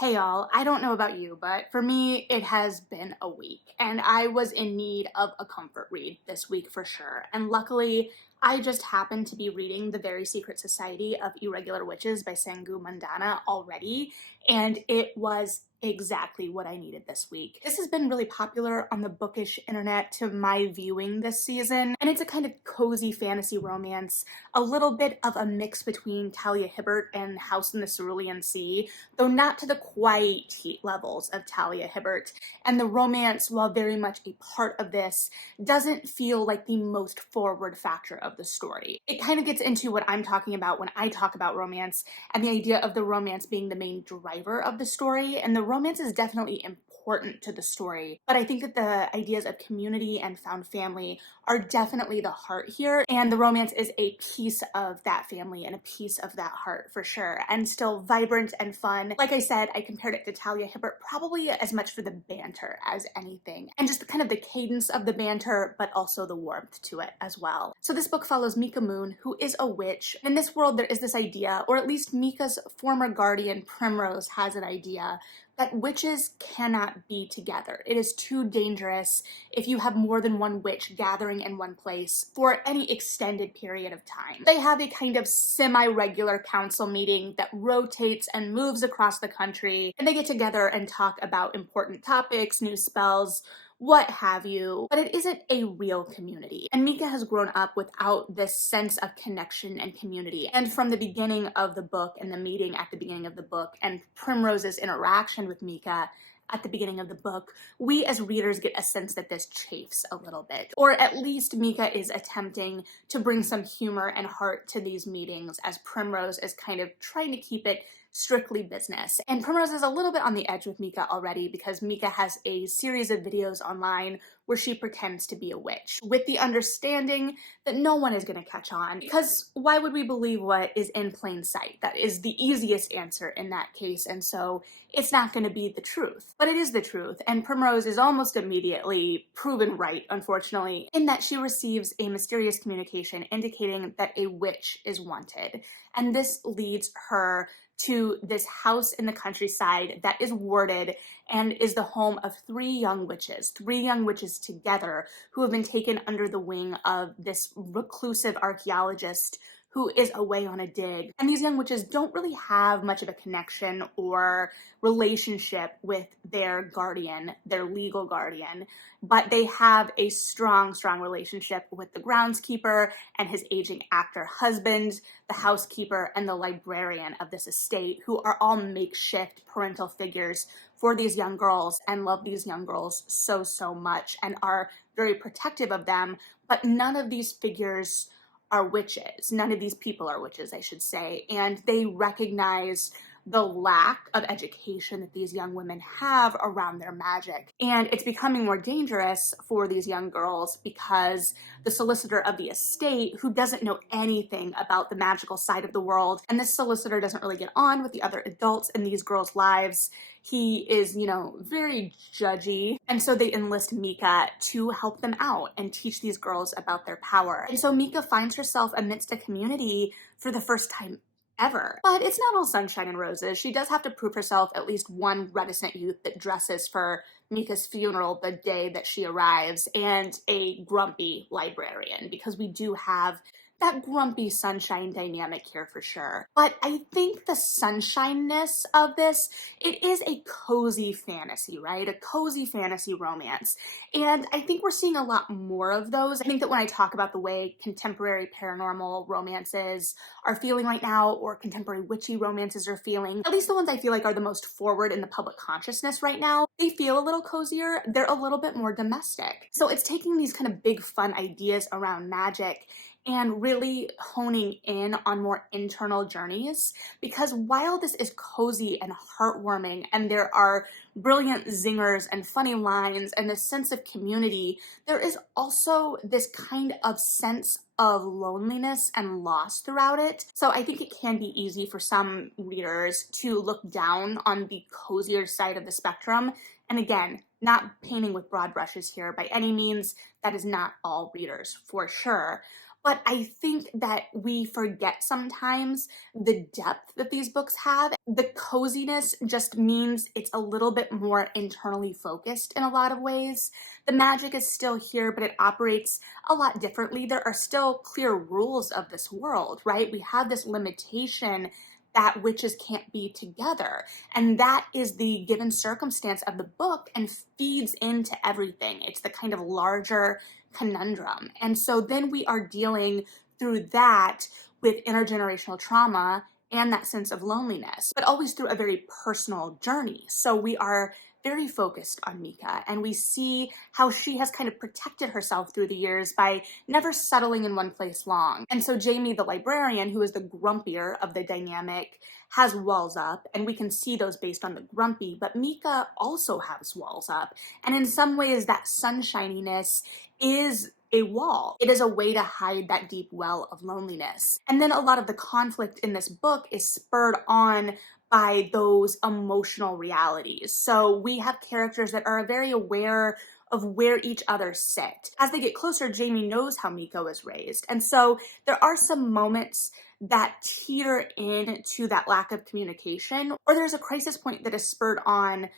Hey y'all, I don't know about you, but for me, it has been a week, and I was in need of a comfort read this week for sure. And luckily, I just happened to be reading The Very Secret Society of Irregular Witches by Sangu Mandana already, and it was exactly what I needed this week. This has been really popular on the bookish internet to my viewing this season, and it's a kind of cozy fantasy romance, a little bit of a mix between Talia Hibbert and House in the Cerulean Sea, though not to the quite heat levels of Talia Hibbert. And the romance, while very much a part of this, doesn't feel like the most forward factor of the story. It kind of gets into what I'm talking about when I talk about romance, and the idea of the romance being the main driver of the story. And the romance is definitely important to the story, but I think that the ideas of community and found family are definitely the heart here, and the romance is a piece of that family and a piece of that heart for sure, and still vibrant and fun. Like I said, I compared it to Talia Hibbert probably as much for the banter as anything, and just kind of the cadence of the banter, but also the warmth to it as well. So this book follows Mika Moon, who is a witch. In this world, there is this idea, or at least Mika's former guardian Primrose has an idea, that witches cannot be together. It is too dangerous if you have more than one witch gathering in one place for any extended period of time. They have a kind of semi-regular council meeting that rotates and moves across the country, and they get together and talk about important topics, new spells, what have you, but it isn't a real community. And Mika has grown up without this sense of connection and community. And from the beginning of the book and the meeting at the beginning of the book and Primrose's interaction with Mika at the beginning of the book, we as readers get a sense that this chafes a little bit. Or at least Mika is attempting to bring some humor and heart to these meetings as Primrose is kind of trying to keep it strictly business. And Primrose is a little bit on the edge with Mika already because Mika has a series of videos online where she pretends to be a witch with the understanding that no one is going to catch on, because why would we believe what is in plain sight? That is the easiest answer in that case, and so it's not going to be the truth. But it is the truth, and Primrose is almost immediately proven right, unfortunately, in that she receives a mysterious communication indicating that a witch is wanted. And this leads her to this house in the countryside that is warded and is the home of three young witches together who have been taken under the wing of this reclusive archaeologist who is away on a dig. And these young witches don't really have much of a connection or relationship with their guardian, their legal guardian, but they have a strong relationship with the groundskeeper and his aging actor husband, the housekeeper, and the librarian of this estate, who are all makeshift parental figures for these young girls and love these young girls so much and are very protective of them. But none of these figures are witches. None of these people are witches, I should say, and they recognize the lack of education that these young women have around their magic. And it's becoming more dangerous for these young girls because the solicitor of the estate, who doesn't know anything about the magical side of the world, and this solicitor doesn't really get on with the other adults in these girls' lives. He is, very judgy. And so they enlist Mika to help them out and teach these girls about their power. And so Mika finds herself amidst a community for the first time ever. But it's not all sunshine and roses. She does have to prove herself at least one reticent youth that dresses for Mika's funeral the day that she arrives, and a grumpy librarian, because we do have that grumpy sunshine dynamic here for sure. But I think the sunshineness of this, it is a cozy fantasy, right? A cozy fantasy romance. And I think we're seeing a lot more of those. I think that when I talk about the way contemporary paranormal romances are feeling right now, or contemporary witchy romances are feeling, at least the ones I feel like are the most forward in the public consciousness right now, they feel a little cozier. They're a little bit more domestic. So it's taking these kind of big fun ideas around magic and really honing in on more internal journeys, because while this is cozy and heartwarming and there are brilliant zingers and funny lines and this sense of community, there is also this kind of sense of loneliness and loss throughout it. So I think it can be easy for some readers to look down on the cozier side of the spectrum. And again, not painting with broad brushes here by any means. That is not all readers, for sure. But I think that we forget sometimes the depth that these books have. The coziness just means it's a little bit more internally focused in a lot of ways. The magic is still here, but it operates a lot differently. There are still clear rules of this world, right? We have this limitation that witches can't be together. And that is the given circumstance of the book and feeds into everything. It's the kind of larger conundrum. And so then we are dealing through that with intergenerational trauma and that sense of loneliness, but always through a very personal journey. So we are very focused on Mika, and we see how she has kind of protected herself through the years by never settling in one place long. And so Jamie, the librarian, who is the grumpier of the dynamic, has walls up, and we can see those based on the grumpy, but Mika also has walls up. And in some ways, that sunshininess is a wall. It is a way to hide that deep well of loneliness. And then a lot of the conflict in this book is spurred on by those emotional realities. So we have characters that are very aware of where each other sit. As they get closer, Jamie knows how Miko is raised. And so there are some moments that teeter into that lack of communication, or there's a crisis point that is spurred on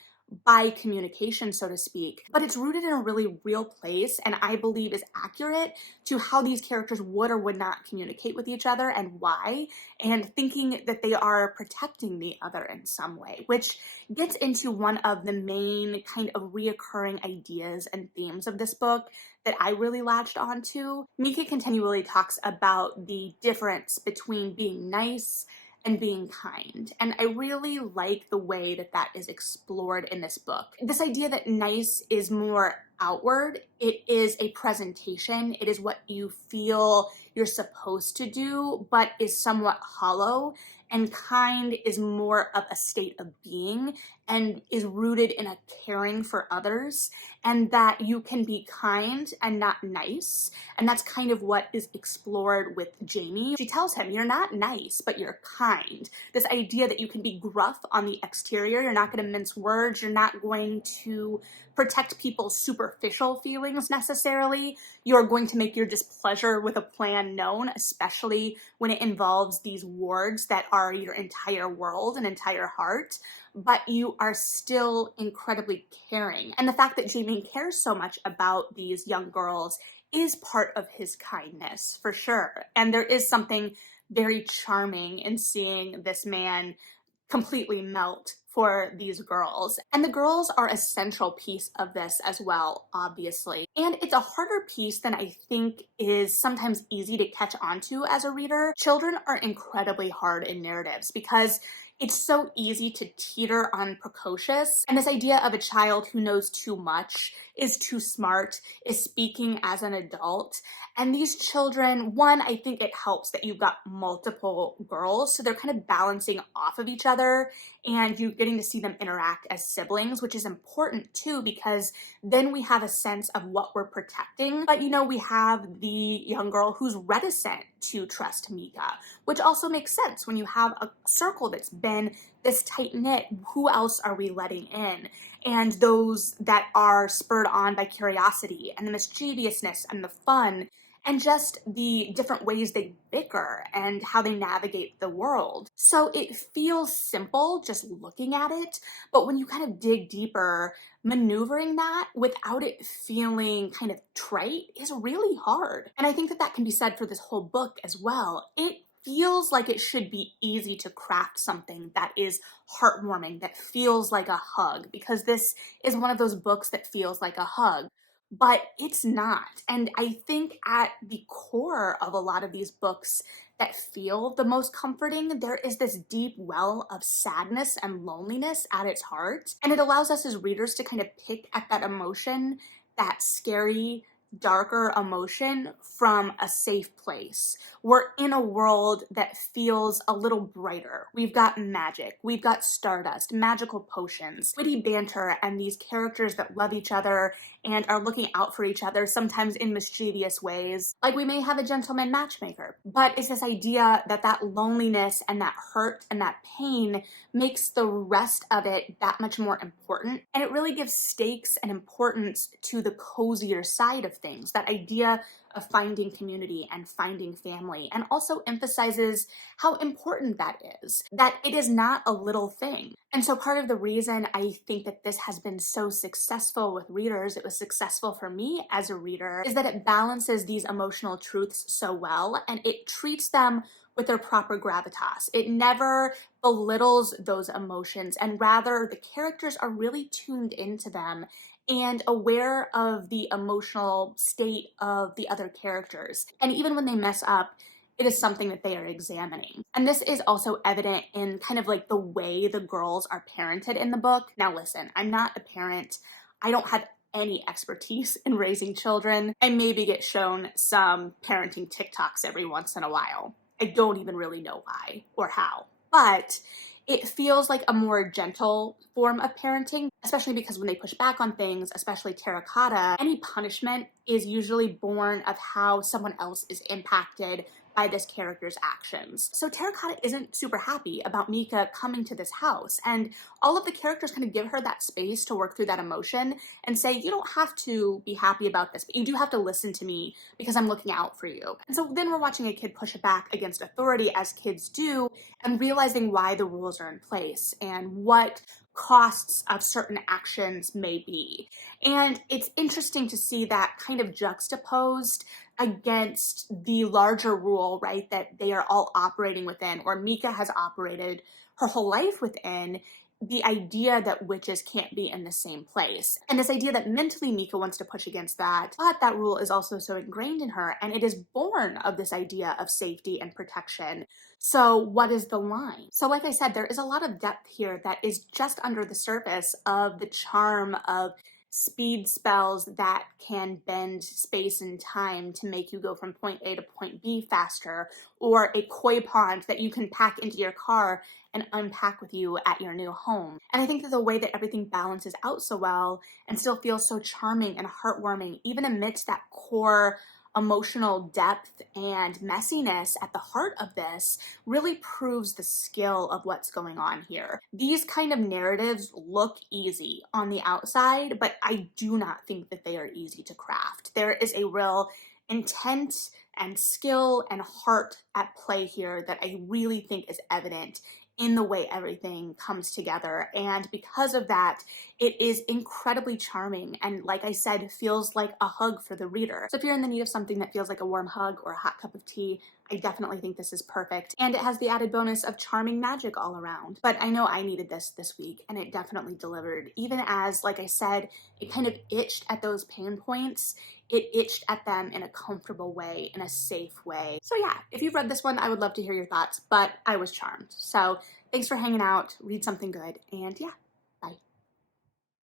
by communication, so to speak, but it's rooted in a really real place, and I believe is accurate to how these characters would or would not communicate with each other and why, and thinking that they are protecting the other in some way, which gets into one of the main kind of reoccurring ideas and themes of this book that I really latched onto. Mika continually talks about the difference between being nice and being kind. And I really like the way that that is explored in this book. This idea that nice is more outward, it is a presentation, it is what you feel you're supposed to do, but is somewhat hollow. And kind is more of a state of being and is rooted in a caring for others, and that you can be kind and not nice. And that's kind of what is explored with Jamie. She tells him, you're not nice, but you're kind. This idea that you can be gruff on the exterior, you're not going to mince words, you're not going to protect people's superficial feelings necessarily. You're going to make your displeasure with a plan known, especially when it involves these wards that are your entire world and entire heart, but you are still incredibly caring. And the fact that Jamie cares so much about these young girls is part of his kindness, for sure. And there is something very charming in seeing this man completely melt for these girls. And the girls are a central piece of this as well, obviously. And it's a harder piece than I think is sometimes easy to catch onto as a reader. Children are incredibly hard in narratives because it's so easy to teeter on precocious. And this idea of a child who knows too much, is too smart, is speaking as an adult. And these children, one, I think it helps that you've got multiple girls, so they're kind of balancing off of each other, and you're getting to see them interact as siblings, which is important too, because then we have a sense of what we're protecting. But we have the young girl who's reticent to trust Mika, which also makes sense when you have a circle that's been this tight-knit. Who else are we letting in? And those that are spurred on by curiosity and the mischievousness and the fun and just the different ways they bicker and how they navigate the world. So it feels simple just looking at it, but when you kind of dig deeper, maneuvering that without it feeling kind of trite is really hard. And I think that that can be said for this whole book as well. It feels like it should be easy to craft something that is heartwarming, that feels like a hug, because this is one of those books that feels like a hug. But it's not. And I think at the core of a lot of these books that feel the most comforting, there is this deep well of sadness and loneliness at its heart. And it allows us as readers to kind of pick at that emotion, that scary, darker emotion from a safe place. We're in a world that feels a little brighter. We've got magic, we've got stardust, magical potions, witty banter, and these characters that love each other and are looking out for each other, sometimes in mischievous ways. Like we may have a gentleman matchmaker, but it's this idea that that loneliness and that hurt and that pain makes the rest of it that much more important. And it really gives stakes and importance to the cozier side of things. That idea of finding community and finding family, and also emphasizes how important that is, that it is not a little thing. And so part of the reason I think that this has been so successful with readers, it was successful for me as a reader, is that it balances these emotional truths so well, and it treats them with their proper gravitas. It never belittles those emotions, and rather the characters are really tuned into them and aware of the emotional state of the other characters. And even when they mess up, it is something that they are examining. And this is also evident in kind of like the way the girls are parented in the book. Now listen, I'm not a parent. I don't have any expertise in raising children. I maybe get shown some parenting TikToks every once in a while. I don't even really know why or how, but it feels like a more gentle form of parenting, especially because when they push back on things, especially Terracotta, any punishment is usually born of how someone else is impacted by this character's actions. So Terracotta isn't super happy about Mika coming to this house, and all of the characters kind of give her that space to work through that emotion and say, you don't have to be happy about this, but you do have to listen to me because I'm looking out for you. And so then we're watching a kid push back against authority, as kids do, and realizing why the rules are in place and what costs of certain actions may be. And it's interesting to see that kind of juxtaposed against the larger rule, right, that they are all operating within, or Mika has operated her whole life within, the idea that witches can't be in the same place. And this idea that mentally Mika wants to push against that, but that rule is also so ingrained in her, and it is born of this idea of safety and protection. So what is the line? So like I said, there is a lot of depth here that is just under the surface of the charm of speed spells that can bend space and time to make you go from point A to point B faster, or a koi pond that you can pack into your car and unpack with you at your new home. And I think that the way that everything balances out so well and still feels so charming and heartwarming, even amidst that core emotional depth and messiness at the heart of this, really proves the skill of what's going on here. These kind of narratives look easy on the outside, but I do not think that they are easy to craft. There is a real intent and skill and heart at play here that I really think is evident in the way everything comes together. And because of that, it is incredibly charming and, like I said, feels like a hug for the reader. So if you're in the need of something that feels like a warm hug or a hot cup of tea, I definitely think this is perfect. And it has the added bonus of charming magic all around. But I know I needed this week, and it definitely delivered. Even as, like I said, it kind of itched at those pain points, it itched at them in a comfortable way, in a safe way. So yeah, if you've read this one, I would love to hear your thoughts, but I was charmed. So thanks for hanging out, read something good, and yeah,